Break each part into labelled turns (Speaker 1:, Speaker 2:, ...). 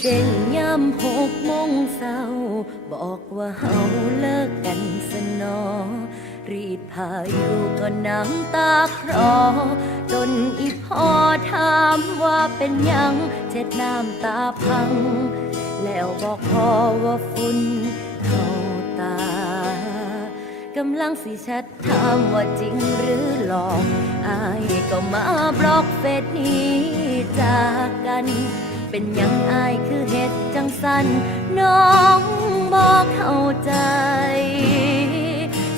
Speaker 1: เฟซเด้งยามหกโมงเศร้า บอกว่าเฮาเลิกกันสนอ รีดผ้าอยู่ก็น้ำตาคลอจนอีพ่อถามว่าเป็นยังเช็ดน้ำตาพัง แล้วบอกพ่อว่าฝุ่นเข้าตากำลังสิแชทถามว่าจริงหรือหลอกอายก็มาบล็อกเฟซนี้จากกัน เป็นยังอายคือเหตุจังสันน้องบอกเข้าใจ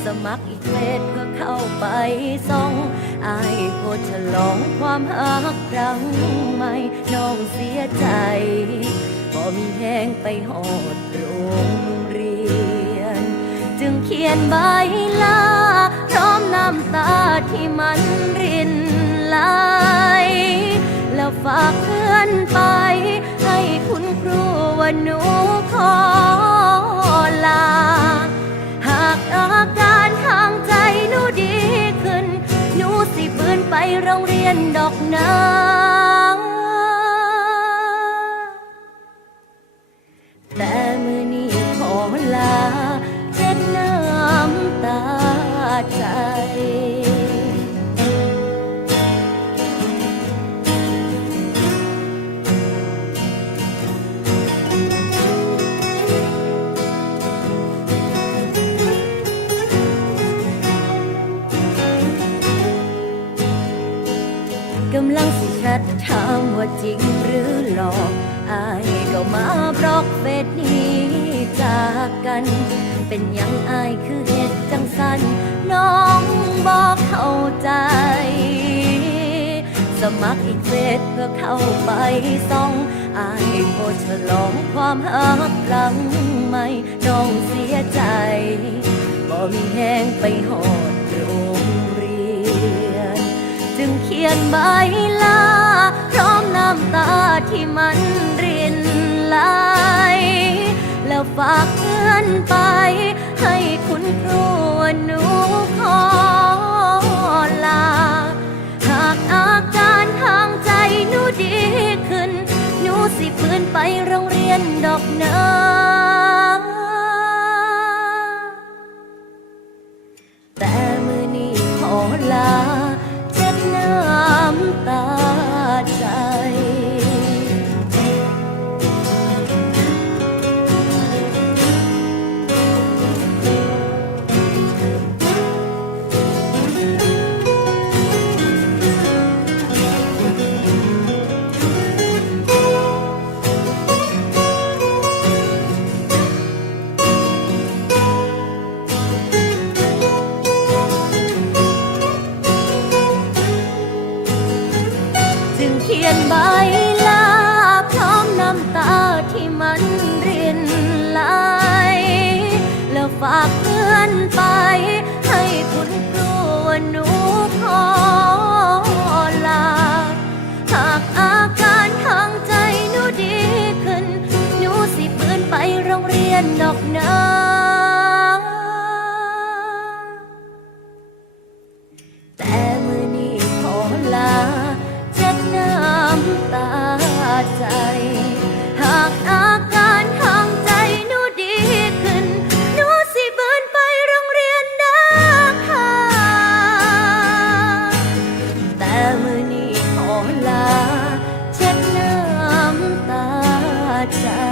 Speaker 1: สมัครอีกเฟซเพื่อเข้าไปส่องอายโพฉลองความหักครั้งใหม่น้องเสียใจบ่มีแห้งไปหอดโรงเรียน จึงเขียนใบลาพร้อมน้ำตาที่มันริน หนูขอลา หากอาการทางใจหนูดีขึ้น หนูสิปืนไปโรงเรียนดอกนาแต่มือนี้ขอลาเช็ดน้ำตาใจ กำลังสิแชทถามว่าจริงหรือหลอกอายก็มาบล็อกเฟซนี้จากกัน เป็นยังอายคือเหตุจังสันน้องบอกเข้าใจ สมัครอีกเฟซเพื่อเข้าไปส่องอายโพฉลองความหักครั้งใหม่น้องเสียใจบ่มีแห้งไปหอด จึงเขียนใบลาพร้อมน้ำตาที่มันรินไหลแล้วฝากเพื่อนไป ให้คุณครูหนูขอลา หากอาการทางใจหนูดีขึ้น หนูสิฟื้นไปโรงเรียนดอกเนา จึง baca